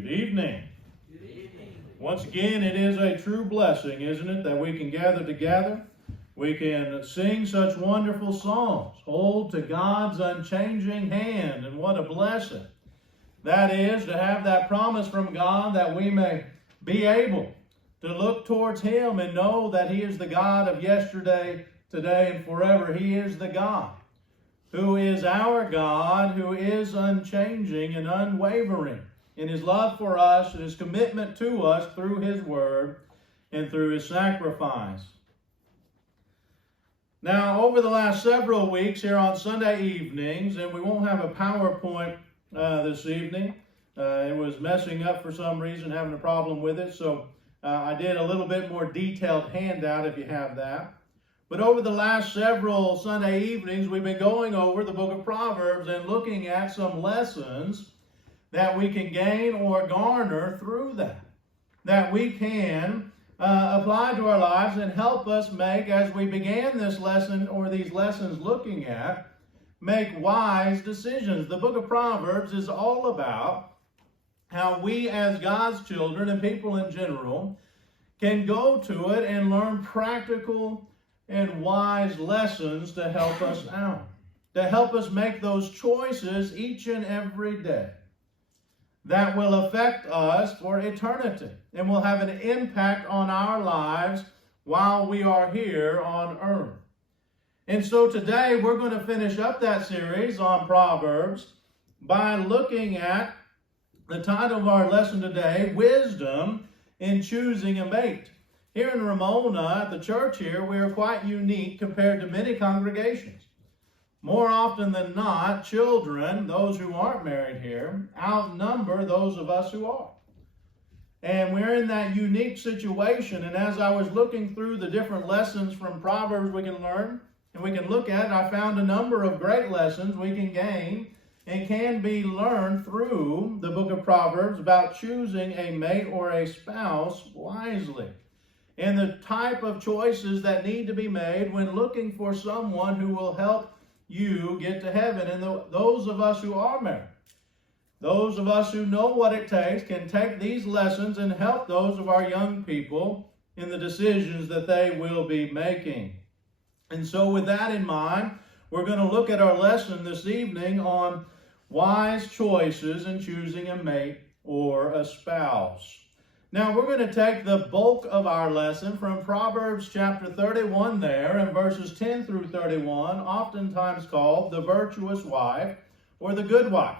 Good evening. Good evening. Once again, it is a true blessing, isn't it, that we can gather together. We can sing such wonderful songs. Hold to God's unchanging hand, and what a blessing that is to have that promise from God that we may be able to look towards Him and know that He is the God of yesterday, today, and forever. He is the God who is our God, who is unchanging and unwavering in His love for us and His commitment to us through His Word and through His sacrifice. Now, over the last several weeks here on Sunday evenings, and we won't have a PowerPoint this evening. It was messing up for some reason, having a problem with it, so I did a little bit more detailed handout if you have that. But over the last several Sunday evenings, we've been going over the book of Proverbs and looking at some lessons that we can gain or garner through that we can apply to our lives and help us make, as we began this lesson or these lessons looking at, make wise decisions. The book of Proverbs is all about how we as God's children and people in general can go to it and learn practical and wise lessons to help us out, to help us make those choices each and every day that will affect us for eternity and will have an impact on our lives while we are here on earth. And so today we're going to finish up that series on Proverbs by looking at the title of our lesson today, Wisdom in Choosing a Mate. Here in Ramona, at the church here, we are quite unique compared to many congregations. More often than not, children, those who aren't married here, outnumber those of us who are. And we're in that unique situation. And as I was looking through the different lessons from Proverbs we can learn and we can look at, I found a number of great lessons we can gain and can be learned through the book of Proverbs about choosing a mate or a spouse wisely, and the type of choices that need to be made when looking for someone who will help you get to heaven. And those of us who are married, those of us who know what it takes, can take these lessons and help those of our young people in the decisions that they will be making. And so with that in mind, we're going to look at our lesson this evening on wise choices in choosing a mate or a spouse. Now, we're going to take the bulk of our lesson from Proverbs chapter 31 there, and verses 10 through 31, oftentimes called the virtuous wife or the good wife.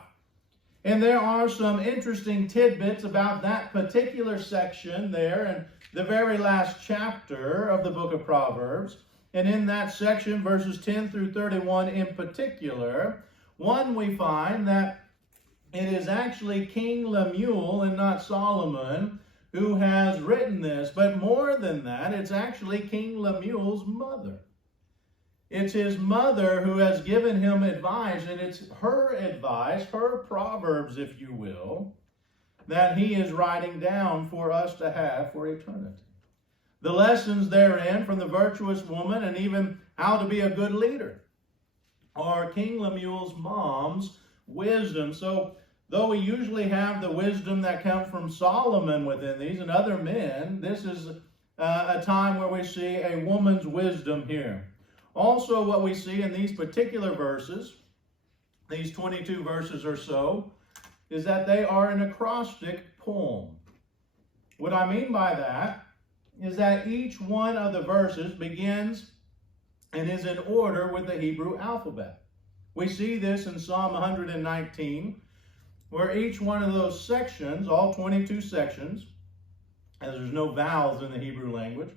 And there are some interesting tidbits about that particular section there in the very last chapter of the book of Proverbs. And in that section, verses 10 through 31 in particular, one, we find that it is actually King Lemuel and not Solomon who has written this. But more than that, it's actually King Lemuel's mother. It's his mother who has given him advice, and it's her advice, her Proverbs, if you will, that he is writing down for us to have for eternity. The lessons therein from the virtuous woman and even how to be a good leader are King Lemuel's mom's wisdom. So though we usually have the wisdom that comes from Solomon within these and other men, this is a time where we see a woman's wisdom here. Also, what we see in these particular verses, these 22 verses or so, is that they are an acrostic poem. What I mean by that is that each one of the verses begins and is in order with the Hebrew alphabet. We see this in Psalm 119, where each one of those sections, all 22 sections, as there's no vowels in the Hebrew language,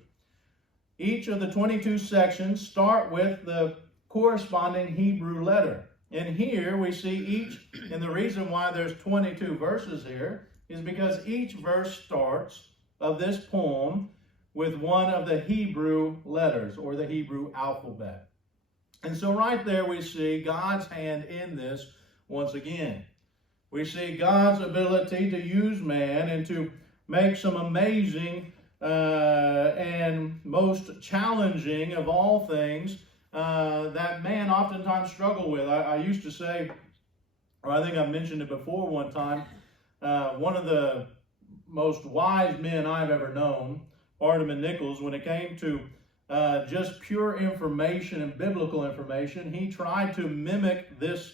each of the 22 sections start with the corresponding Hebrew letter. And here we see each, and the reason why there's 22 verses here is because each verse starts of this poem with one of the Hebrew letters or the Hebrew alphabet. And so right there we see God's hand in this once again. We see God's ability to use man and to make some amazing and most challenging of all things that man oftentimes struggle with. I used to say, or I think I mentioned it before one time, one of the most wise men I've ever known, Artemis Nichols, when it came to just pure information and biblical information, he tried to mimic this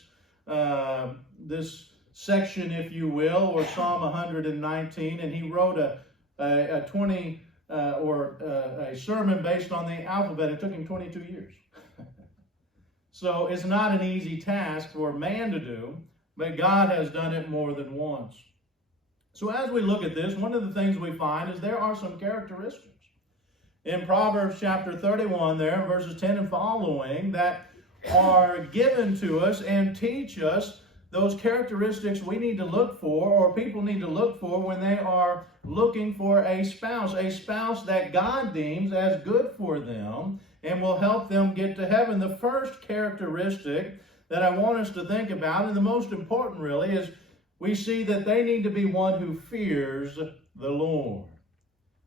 section, if you will, or Psalm 119, and he wrote a sermon based on the alphabet. It took him 22 years. So it's not an easy task for man to do, but God has done it more than once. So as we look at this, one of the things we find is there are some characteristics in Proverbs chapter 31 there, verses 10 and following, that are given to us and teach us those characteristics we need to look for, or people need to look for when they are looking for a spouse that God deems as good for them and will help them get to heaven. The first characteristic that I want us to think about, and the most important really, is we see that they need to be one who fears the Lord.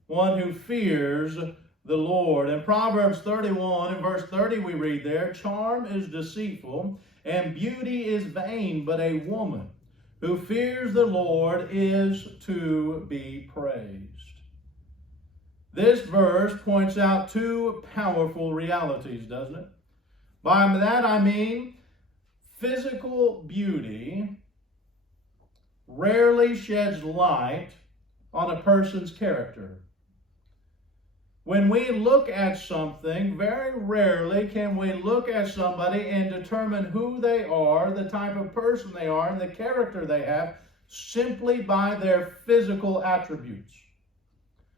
One who fears the Lord. In Proverbs 31 and verse 30 we read there, charm is deceitful and beauty is vain, but a woman who fears the Lord is to be praised. This verse points out two powerful realities, doesn't it? By that I mean physical beauty rarely sheds light on a person's character. When we look at something, very rarely can we look at somebody and determine who they are, the type of person they are, and the character they have, simply by their physical attributes.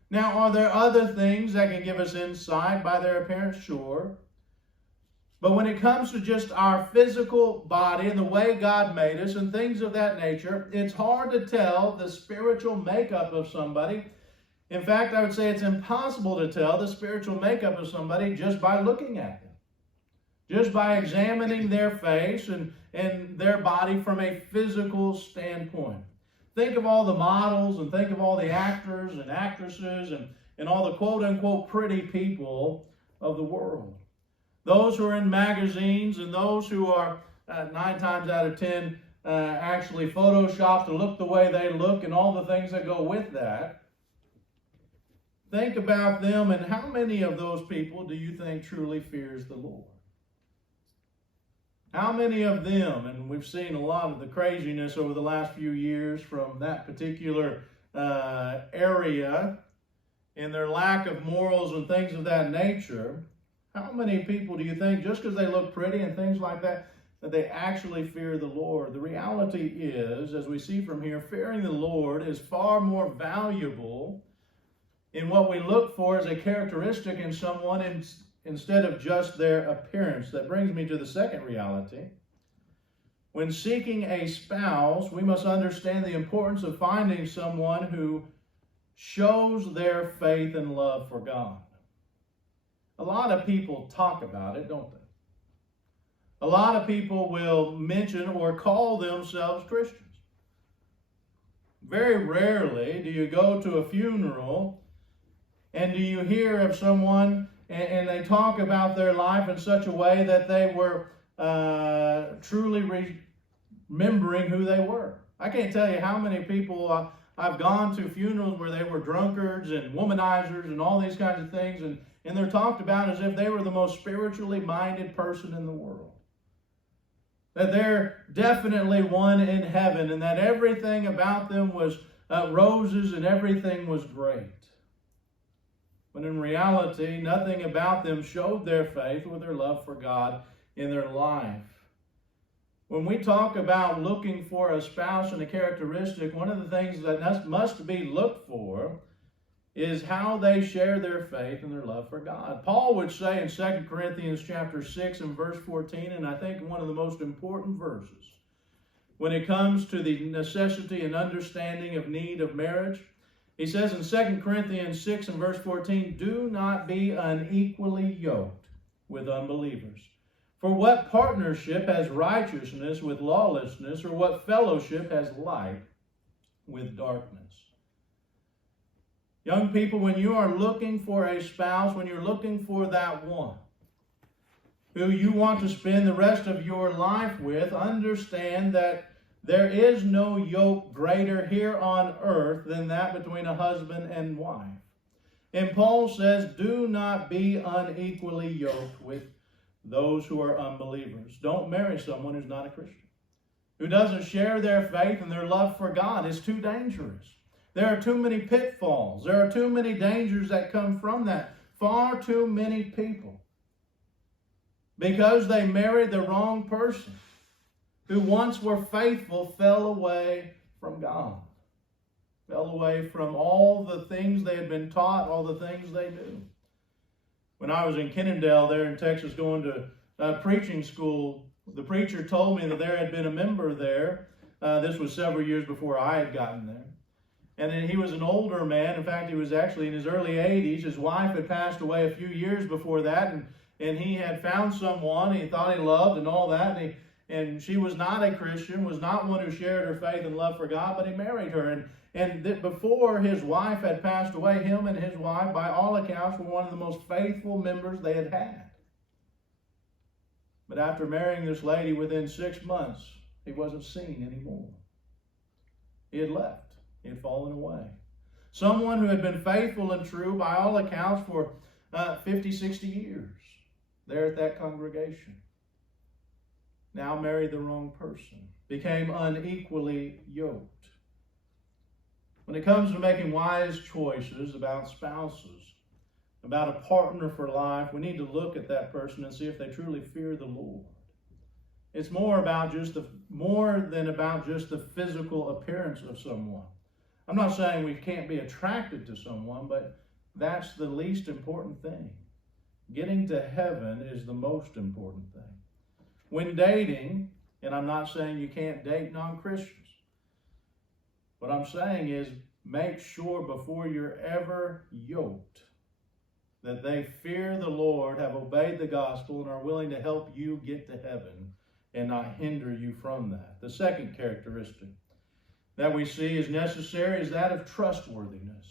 Now, are there other things that can give us insight by their appearance? Sure. But when it comes to just our physical body and the way God made us and things of that nature, it's hard to tell the spiritual makeup of somebody. In fact, I would say it's impossible to tell the spiritual makeup of somebody just by looking at them, just by examining their face and their body from a physical standpoint. Think of all the models and think of all the actors and actresses and all the quote-unquote pretty people of the world. Those who are in magazines and those who are 9 times out of 10 actually photoshopped to look the way they look and all the things that go with that. Think about them, and how many of those people do you think truly fears the Lord? How many of them, and we've seen a lot of the craziness over the last few years from that particular area in their lack of morals and things of that nature, how many people do you think, just because they look pretty and things like that, that they actually fear the Lord? The reality is, as we see from here, fearing the Lord is far more valuable in what we look for as a characteristic in someone instead of just their appearance. That brings me to the second reality. When seeking a spouse, we must understand the importance of finding someone who shows their faith and love for God. A lot of people talk about it, don't they? A lot of people will mention or call themselves Christians. Very rarely do you go to a funeral and do you hear of someone and they talk about their life in such a way that they were truly remembering who they were. I can't tell you how many people I've gone to funerals where they were drunkards and womanizers and all these kinds of things, and they're talked about as if they were the most spiritually minded person in the world. That they're definitely one in heaven and that everything about them was roses and everything was great. When in reality, nothing about them showed their faith or their love for God in their life. When we talk about looking for a spouse and a characteristic, one of the things that must be looked for is how they share their faith and their love for God. Paul would say in 2 Corinthians chapter 6 and verse 14, and I think one of the most important verses, when it comes to the necessity and understanding of need of marriage, he says in 2 Corinthians 6 and verse 14, do not be unequally yoked with unbelievers. For what partnership has righteousness with lawlessness, or what fellowship has light with darkness? Young people, when you are looking for a spouse, when you're looking for that one who you want to spend the rest of your life with, understand that There is no yoke greater here on earth than that between a husband and wife. And Paul says, do not be unequally yoked with those who are unbelievers. Don't marry someone who's not a Christian, who doesn't share their faith and their love for God. It's too dangerous. There are too many pitfalls. There are too many dangers that come from that. Far too many people, because they married the wrong person, who once were faithful, fell away from God. Fell away from all the things they had been taught, all the things they knew. When I was in Kennedale there in Texas going to preaching school, the preacher told me that there had been a member there. This was several years before I had gotten there. And he was an older man. In fact, he was actually in his early 80s. His wife had passed away a few years before that, and he had found someone he thought he loved and all that. And she was not a Christian, was not one who shared her faith and love for God, but he married her. And before his wife had passed away, him and his wife, by all accounts, were one of the most faithful members they had had. But after marrying this lady, within 6 months, he wasn't seen anymore. He had left. He had fallen away. Someone who had been faithful and true, by all accounts, for 50, 60 years there at that congregation, now married the wrong person, became unequally yoked. When it comes to making wise choices about spouses, about a partner for life, we need to look at that person and see if they truly fear the Lord. It's more than about just the physical appearance of someone. I'm not saying we can't be attracted to someone, but that's the least important thing. Getting to heaven is the most important thing. When dating, and I'm not saying you can't date non-Christians, what I'm saying is make sure before you're ever yoked that they fear the Lord, have obeyed the gospel, and are willing to help you get to heaven and not hinder you from that. The second characteristic that we see is necessary is that of trustworthiness.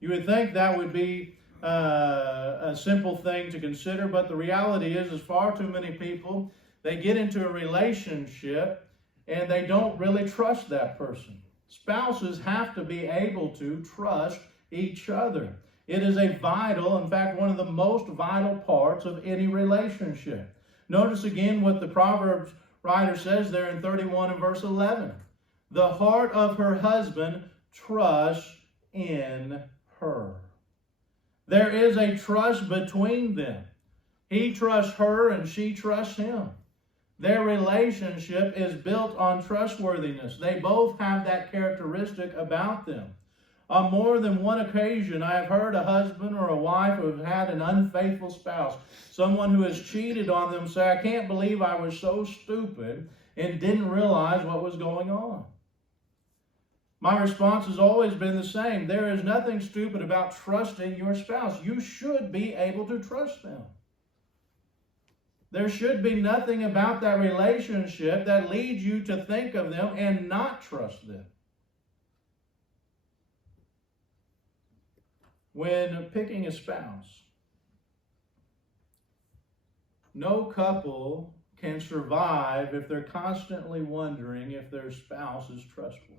You would think that would be a simple thing to consider, but the reality is far too many people, they get into a relationship and they don't really trust that person. Spouses have to be able to trust each other. It is a vital, in fact, one of the most vital parts of any relationship. Notice again what the Proverbs writer says there in 31 and verse 11. The heart of her husband trusts in her. There is a trust between them. He trusts her and she trusts him. Their relationship is built on trustworthiness. They both have that characteristic about them. On more than one occasion, I have heard a husband or a wife who have had an unfaithful spouse, someone who has cheated on them, say, I can't believe I was so stupid and didn't realize what was going on. My response has always been the same. There is nothing stupid about trusting your spouse. You should be able to trust them. There should be nothing about that relationship that leads you to think of them and not trust them. When picking a spouse, no couple can survive if they're constantly wondering if their spouse is trustworthy.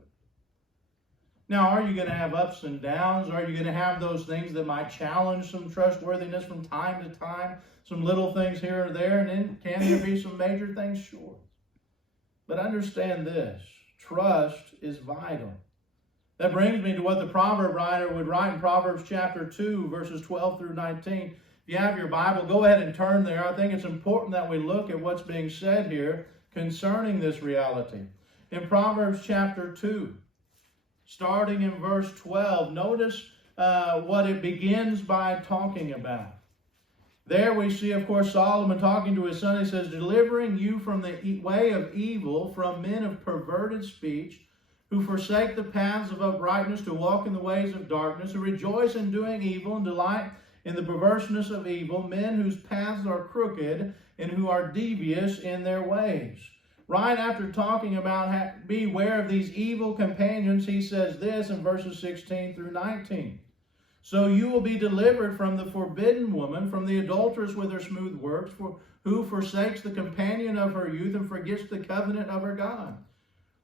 Now, are you going to have ups and downs? Are you going to have those things that might challenge some trustworthiness from time to time? Some little things here or there, and then can there be some major things? Sure. But understand this, trust is vital. That brings me to what the proverb writer would write in Proverbs chapter 2, verses 12 through 19. If you have your Bible, go ahead and turn there. I think it's important that we look at what's being said here concerning this reality. In Proverbs chapter 2, starting in verse 12, notice what it begins by talking about. There we see, of course, Solomon talking to his son. He says, delivering you from the way of evil, from men of perverted speech, who forsake the paths of uprightness to walk in the ways of darkness, who rejoice in doing evil and delight in the perverseness of evil, men whose paths are crooked and who are devious in their ways. Right after talking about beware of these evil companions, he says this in verses 16 through 19. So you will be delivered from the forbidden woman, from the adulteress with her smooth works, who forsakes the companion of her youth and forgets the covenant of her God.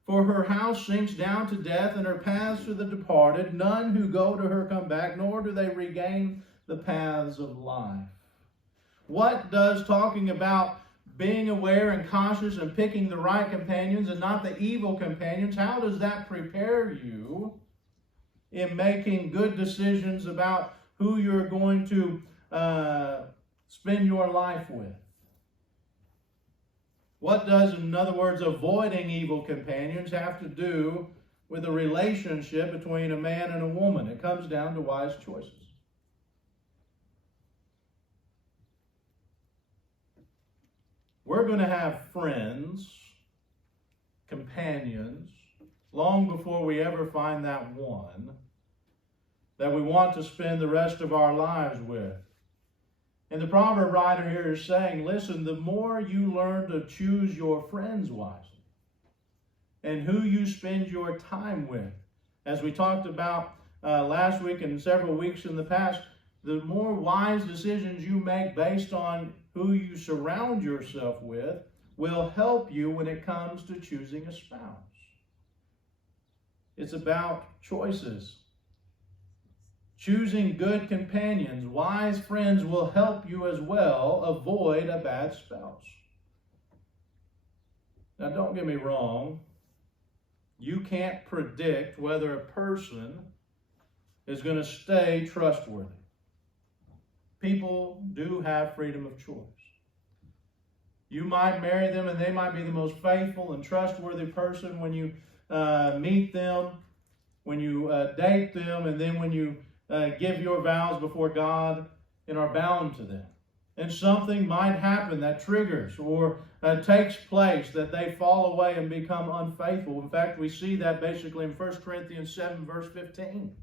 For her house sinks down to death, and her paths to the departed. None who go to her come back, nor do they regain the paths of life. What does talking about being aware and cautious and picking the right companions and not the evil companions, how does that prepare you in making good decisions about who you're going to spend your life with? What does, in other words, avoiding evil companions have to do with a relationship between a man and a woman? It comes down to wise choices. We're going to have friends, companions, long before we ever find that one that we want to spend the rest of our lives with. And the proverb writer here is saying, listen, the more you learn to choose your friends wisely and who you spend your time with, as we talked about last week and several weeks in the past, the more wise decisions you make based on who you surround yourself with will help you when it comes to choosing a spouse. It's about choices. Choosing good companions, wise friends will help you as well avoid a bad spouse. Now, don't get me wrong. You can't predict whether a person is going to stay trustworthy. People do have freedom of choice. You might marry them and they might be the most faithful and trustworthy person when you meet them, when you date them, and then when you give your vows before God and are bound to them. And something might happen that triggers or takes place that they fall away and become unfaithful. In fact, we see that basically in 1 Corinthians 7, verse 15.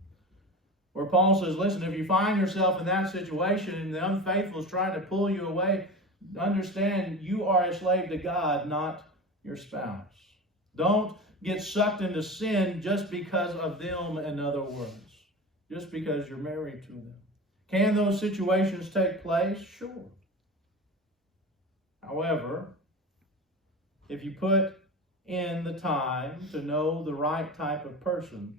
Where Paul says, listen, if you find yourself in that situation and the unfaithful is trying to pull you away, understand you are a slave to God, not your spouse. Don't get sucked into sin just because of them, in other words. Just because you're married to them. Can those situations take place? Sure. However, if you put in the time to know the right type of person,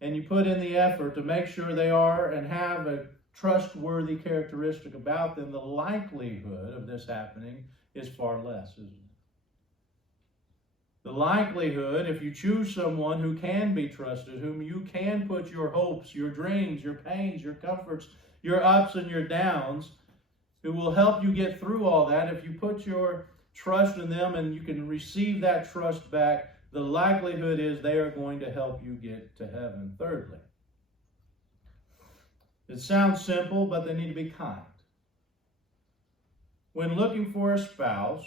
and you put in the effort to make sure they are and have a trustworthy characteristic about them, the likelihood of this happening is far less, isn't it? The likelihood, if you choose someone who can be trusted, whom you can put your hopes, your dreams, your pains, your comforts, your ups and your downs, who will help you get through all that, if you put your trust in them and you can receive that trust back, the likelihood is they are going to help you get to heaven. Thirdly, it sounds simple, but they need to be kind. When looking for a spouse,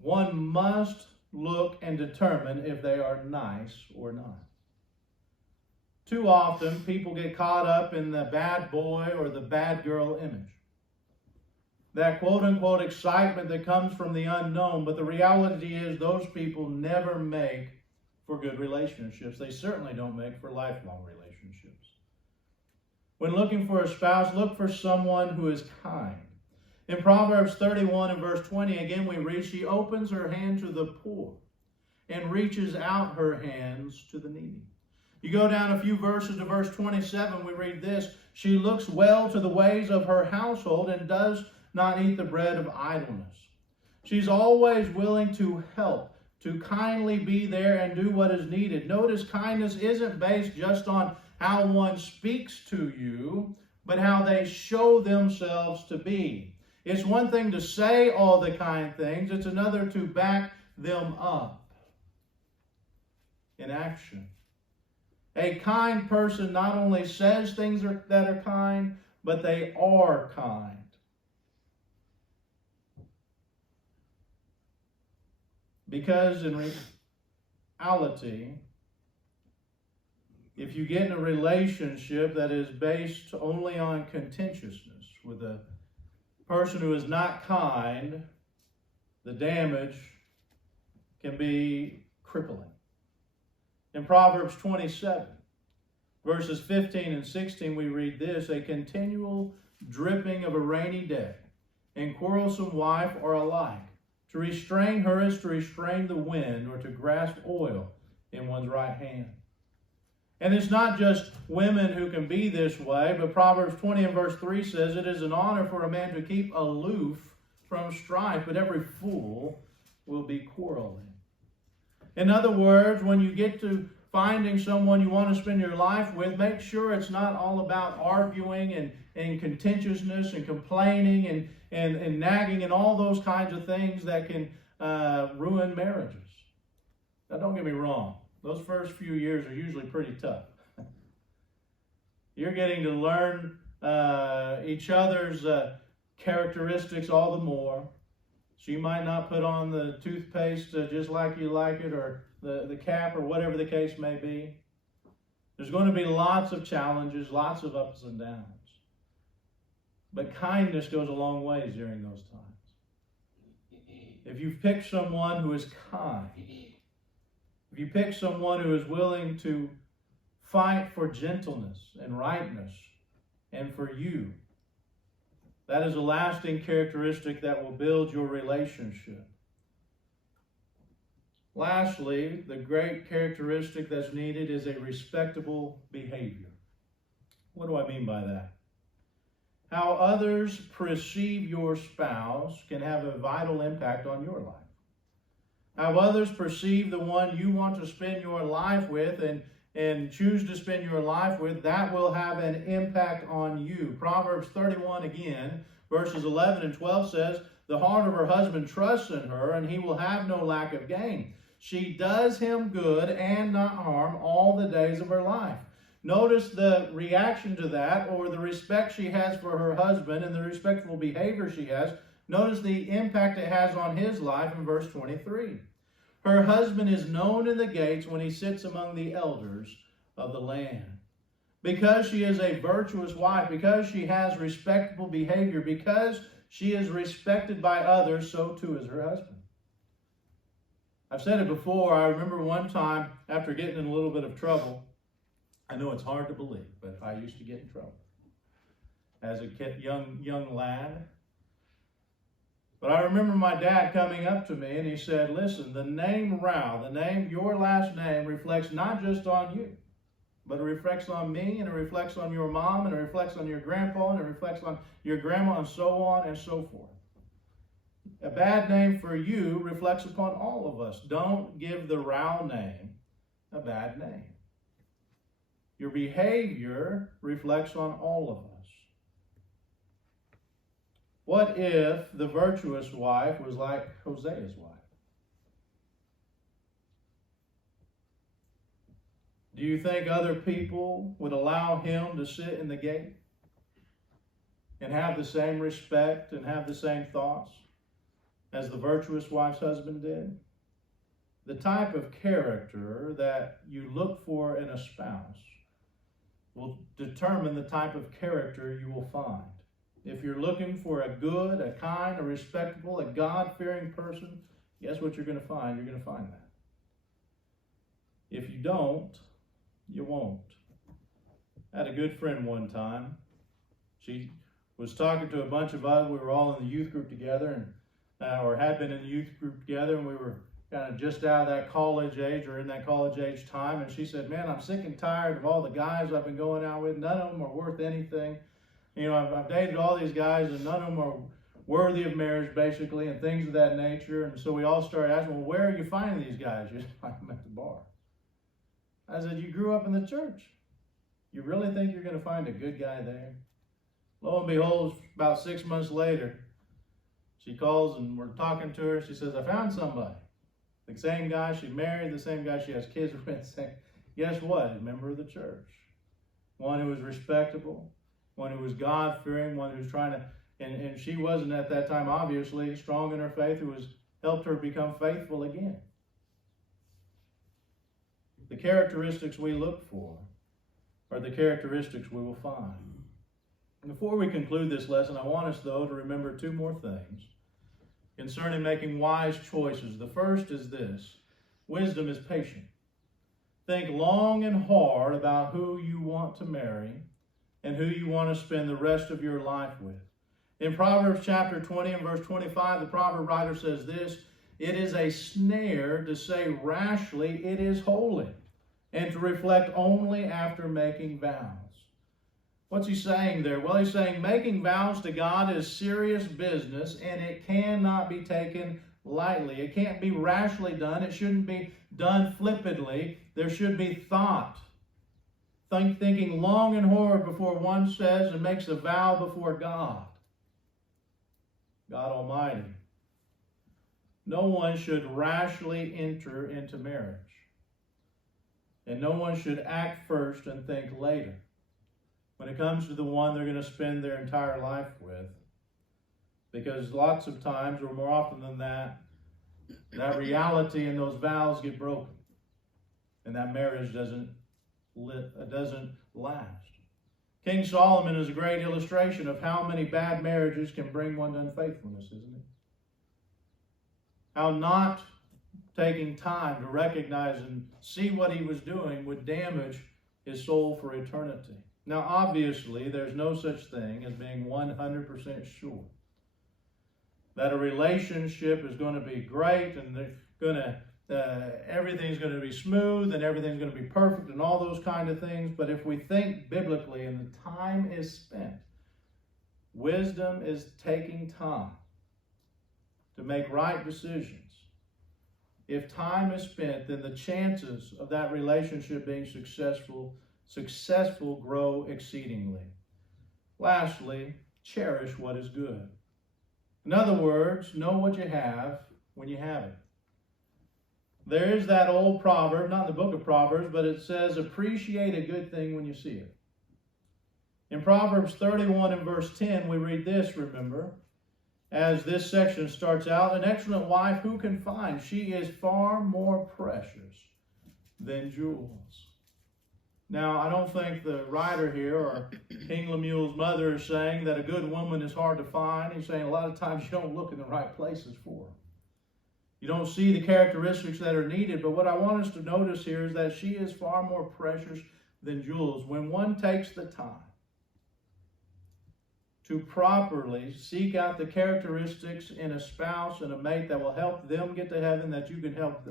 one must look and determine if they are nice or not. Too often, people get caught up in the bad boy or the bad girl image. That quote-unquote excitement that comes from the unknown, but the reality is those people never make for good relationships. They certainly don't make for lifelong relationships. When looking for a spouse, look for someone who is kind. In Proverbs 31 and verse 20, again we read, she opens her hand to the poor and reaches out her hands to the needy. You go down a few verses to verse 27, we read this, she looks well to the ways of her household and does not eat the bread of idleness. She's always willing to help, to kindly be there and do what is needed. Notice kindness isn't based just on how one speaks to you, but how they show themselves to be. It's one thing to say all the kind things. It's another to back them up in action. A kind person not only says things that are kind, but they are kind. Because in reality, if you get in a relationship that is based only on contentiousness with a person who is not kind, the damage can be crippling. In Proverbs 27, verses 15 and 16, we read this, a continual dripping of a rainy day and quarrelsome wife are alike. To restrain her is to restrain the wind or to grasp oil in one's right hand. And it's not just women who can be this way, but Proverbs 20 and verse 3 says, it is an honor for a man to keep aloof from strife, but every fool will be quarreling. In other words, when you get to finding someone you want to spend your life with, make sure it's not all about arguing and contentiousness and complaining and nagging and all those kinds of things that can ruin marriages. Now, don't get me wrong. Those first few years are usually pretty tough. You're getting to learn each other's characteristics all the more. She might not put on the toothpaste just like you like it, or the cap, or whatever the case may be. There's going to be lots of challenges, lots of ups and downs. But kindness goes a long ways during those times. If you've picked someone who is kind, if you pick someone who is willing to fight for gentleness and rightness and for you, that is a lasting characteristic that will build your relationship. Lastly, the great characteristic that's needed is a respectable behavior. What do I mean by that? How others perceive your spouse can have a vital impact on your life. How others perceive the one you want to spend your life with and choose to spend your life with, that will have an impact on you. Proverbs 31 again, verses 11 and 12 says, the heart of her husband trusts in her, and he will have no lack of gain. She does him good and not harm all the days of her life. Notice the reaction to that, or the respect she has for her husband and the respectful behavior she has. Notice the impact it has on his life in verse 23. Her husband is known in the gates when he sits among the elders of the land. Because she is a virtuous wife, because she has respectable behavior, because she is respected by others, so too is her husband. I've said it before. I remember one time after getting in a little bit of trouble. I know it's hard to believe, but I used to get in trouble as a young lad. But I remember my dad coming up to me and he said, listen, the name Rowell, your last name reflects not just on you, but it reflects on me, and it reflects on your mom, and it reflects on your grandpa, and it reflects on your grandma, and so on and so forth. A bad name for you reflects upon all of us. Don't give the Rowell name a bad name. Your behavior reflects on all of us. What if the virtuous wife was like Hosea's wife? Do you think other people would allow him to sit in the gate and have the same respect and have the same thoughts as the virtuous wife's husband did? The type of character that you look for in a spouse will determine the type of character you will find. If you're looking for a good, a kind, a respectable, a God-fearing person, guess what you're going to find? You're going to find that. If you don't, you won't. I had a good friend one time. She was talking to a bunch of us. We were all in the youth group together, or had been in the youth group together, and we were kind of just out of that college age, or in that college age time. And she said, man, I'm sick and tired of all the guys I've been going out with. None of them are worth anything. You know, I've dated all these guys, and none of them are worthy of marriage, basically, and things of that nature. And so we all started asking, well, where are you finding these guys? You find them at the bar. I said, you grew up in the church. You really think you're going to find a good guy there? Lo and behold, about 6 months later, she calls and we're talking to her. She says, I found somebody. The same guy she married, the same guy she has kids with. Guess what? A member of the church. One who was respectable, one who was God-fearing, one who was trying to, and she wasn't at that time, obviously, strong in her faith, who helped her become faithful again. The characteristics we look for are the characteristics we will find. Before we conclude this lesson, I want us, though, to remember two more things concerning making wise choices. The first is this: wisdom is patient. Think long and hard about who you want to marry and who you want to spend the rest of your life with. In Proverbs chapter 20 and verse 25, the proverb writer says this, "It is a snare to say rashly, it is holy, and to reflect only after making vows." What's he saying there? Well, he's saying making vows to God is serious business, and it cannot be taken lightly. It can't be rashly done. It shouldn't be done flippantly. There should be thought. Thinking long and hard before one says and makes a vow before God. God Almighty. No one should rashly enter into marriage. And no one should act first and think later when it comes to the one they're going to spend their entire life with. Because lots of times, or more often than that reality and those vows get broken. And that marriage doesn't last. King Solomon is a great illustration of how many bad marriages can bring one to unfaithfulness, isn't it? How not taking time to recognize and see what he was doing would damage his soul for eternity. Now, obviously, there's no such thing as being 100% sure that a relationship is going to be great and everything's going to be smooth and everything's going to be perfect and all those kind of things. But if we think biblically and the time is spent, wisdom is taking time to make right decisions. If time is spent, then the chances of that relationship being successful grow exceedingly. Lastly, cherish what is good. In other words, know what you have when you have it. There is that old proverb, not in the book of Proverbs, but it says, appreciate a good thing when you see it. In Proverbs 31 and verse 10, we read this, remember, as this section starts out, an excellent wife who can find? She is far more precious than jewels. Now, I don't think the writer here, or King Lemuel's mother, is saying that a good woman is hard to find. He's saying a lot of times you don't look in the right places for her. You don't see the characteristics that are needed, but what I want us to notice here is that she is far more precious than jewels. When one takes the time to properly seek out the characteristics in a spouse and a mate that will help them get to heaven, that you can help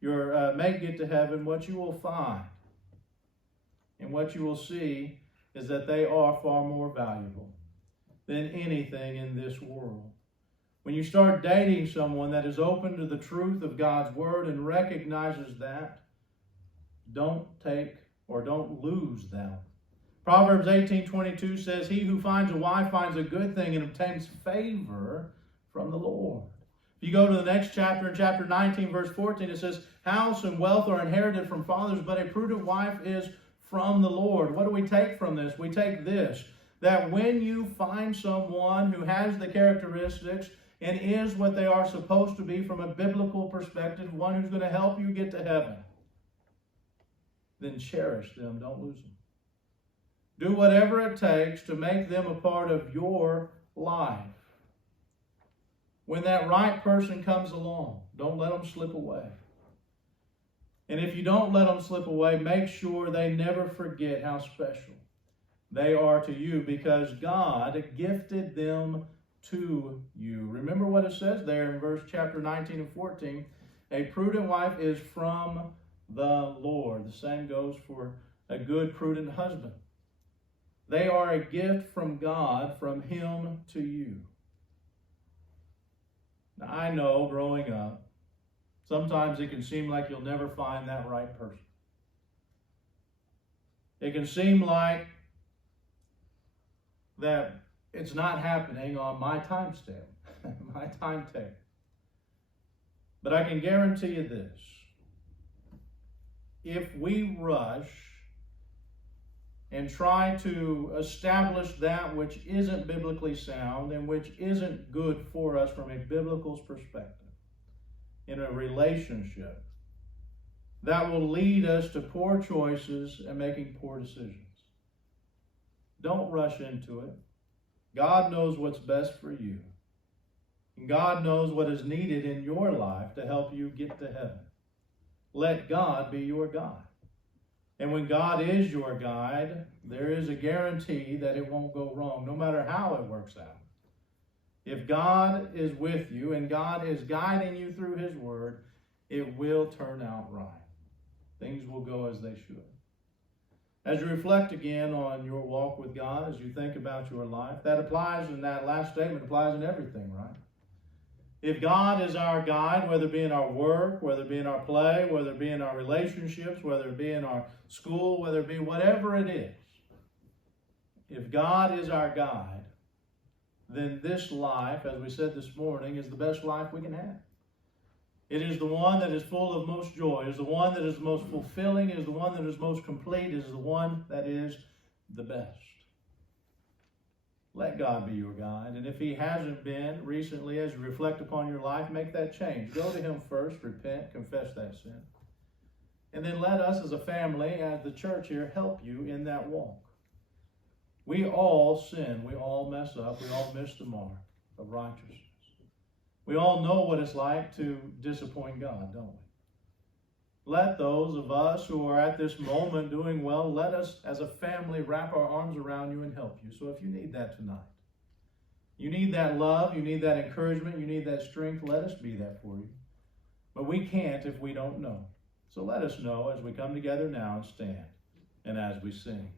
your mate get to heaven, what you will find and what you will see is that they are far more valuable than anything in this world. When you start dating someone that is open to the truth of God's Word and recognizes that, don't lose them. Proverbs 18:22 says, he who finds a wife finds a good thing and obtains favor from the Lord. If you go to the next chapter, in chapter 19, verse 14, it says, house and wealth are inherited from fathers, but a prudent wife is from the Lord. What do we take from this? We take this, that when you find someone who has the characteristics and is what they are supposed to be from a biblical perspective, one who's going to help you get to heaven, then cherish them, don't lose them. Do whatever it takes to make them a part of your life. When that right person comes along, don't let them slip away. And if you don't let them slip away, make sure they never forget how special they are to you, because God gifted them to you. Remember what it says there in chapter 19 and 14. A prudent wife is from the Lord. The same goes for a good, prudent husband. They are a gift from God, from Him to you. Now, I know growing up, sometimes it can seem like you'll never find that right person. It can seem like that it's not happening on my time scale, my timetable. But I can guarantee you this. If we rush and try to establish that which isn't biblically sound and which isn't good for us from a biblical perspective in a relationship, that will lead us to poor choices and making poor decisions. Don't rush into it. God knows what's best for you. And God knows what is needed in your life to help you get to heaven. Let God be your guide. And when God is your guide, there is a guarantee that it won't go wrong, no matter how it works out. If God is with you and God is guiding you through His Word, it will turn out right. Things will go as they should. As you reflect again on your walk with God, as you think about your life, that applies in that last statement, applies in everything, right? If God is our guide, whether it be in our work, whether it be in our play, whether it be in our relationships, whether it be in our school, whether it be whatever it is, if God is our guide, then this life, as we said this morning, is the best life we can have. It is the one that is full of most joy. It is the one that is most fulfilling. It is the one that is most complete. It is the one that is the best. Let God be your guide. And if He hasn't been recently, as you reflect upon your life, make that change. Go to Him first, repent, confess that sin. And then let us as a family, as the church here, help you in that walk. We all sin. We all mess up. We all miss the mark of righteousness. We all know what it's like to disappoint God, don't we? Let those of us who are at this moment doing well, let us as a family wrap our arms around you and help you. So if you need that tonight, you need that love, you need that encouragement, you need that strength, let us be that for you. But we can't if we don't know. So let us know as we come together now and stand and as we sing.